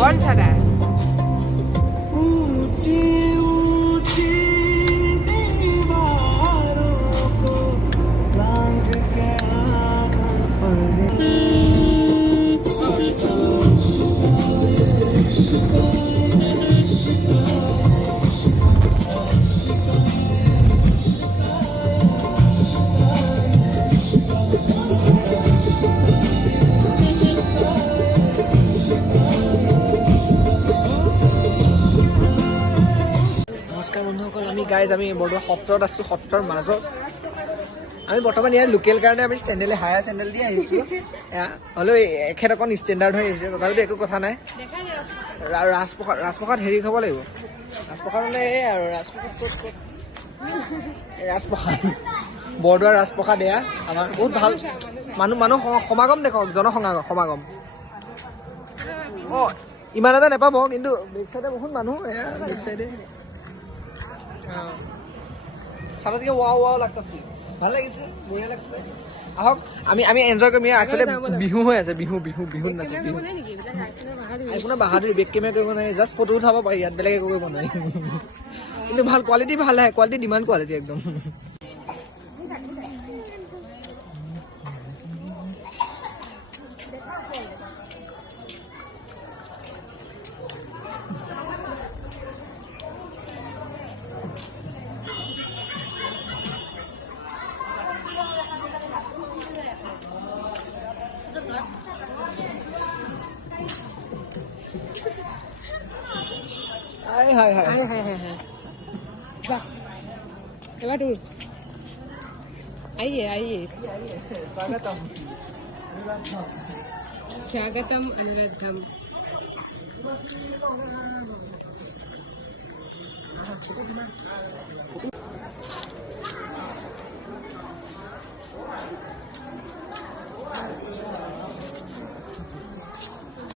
कौन सा रहा है? নমস্কাৰ বন্ধুসকল, আমি গাইজ আমি বৰদোৱা সত্ৰত আছোঁ, সত্ৰৰ মাজত। আমি বৰ্তমান ইয়াৰ লোকেল কাৰণে আমি চেণ্ডেল হায়াৰ চেণ্ডেল দি আহিছোঁ। হ'লেও এখেত অকণ ষ্টেণ্ডাৰ্ড হৈ আহিছে, তথাপিতো একো কথা নাই। ৰাজপ্ৰসাদ হেৰি খাব লাগিব। ৰাজপ্ৰসাদ হ'লে এই আৰু ৰাজপ্ৰসাদ ক'ত ক'ত ৰাজপ্ৰসাদ বৰদোৱাৰ ৰাজপ্ৰসাদ এয়া আমাৰ বহুত ভাল। মানুহ সমাগম দেখক, সমাগম। অঁ ইমান এটা নাপাব, কিন্তু বেক চাইডে বহুত মানুহ। এয়া বেক চাইডে চাবতকে ৱাও লাগতাছি, ভাল লাগিছে, বঢ়িয়া লাগিছে। আহক আমি এনজয় কৰিম। আগফালে বিহু হৈ আছে, বিহু নাচে। বিহু আপোনাৰ বাহাদুৰ বেক কেমেৰা কৰিব নোৱাৰি, জাষ্ট ফটো উঠাব পাৰি ইয়াত, বেলেগ একো কৰিব নোৱাৰি। কিন্তু ভাল কোৱালিটি, ভাল আহে কোৱালিটি, ডিমাণ্ড কোৱালিটি একদম। हाय आइए स्वागतम अनुरुद्धम।